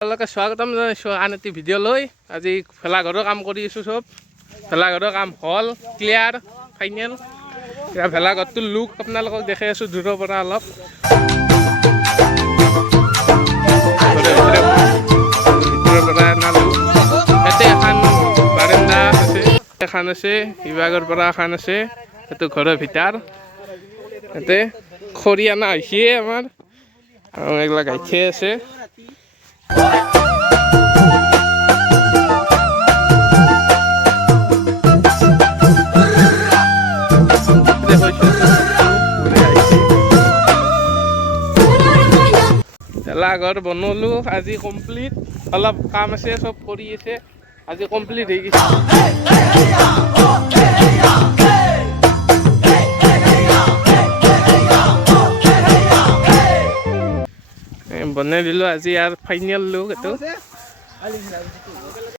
আপোনালোকে স্বাগতম জনাইছোঁ আন এটি ভিডিঅ' লৈ। আজি ভেলাঘৰৰ কাম কৰি আছোঁ। চব ভেলাঘৰৰ কাম হ'ল ক্লিয়াৰ ফাইনেল। এতিয়া ভেলাঘৰটোৰ লুক আপোনালোকক দেখাই আছোঁ দূৰৰ পৰা অলপ। ভিতৰৰ পৰা এটা লুক। ইয়াতে এখন বাৰাণ্ডা আছে, এখন আছে বিভাগৰ পৰা এখন আছে। এইটো ঘৰৰ ভিতৰ। ইয়াতে খৰি অনা হৈছে আমাৰ আৰু এইবিলাক গাইছে আছে। ভেলাঘৰ বনালোঁ আজি কমপ্লিট। অলপ কাম আছে, চব কৰি আছে। আজি কমপ্লিট হৈ গৈছে। বনাই দিলোঁ আজি আৰু ফাইনেল লুক এইটো।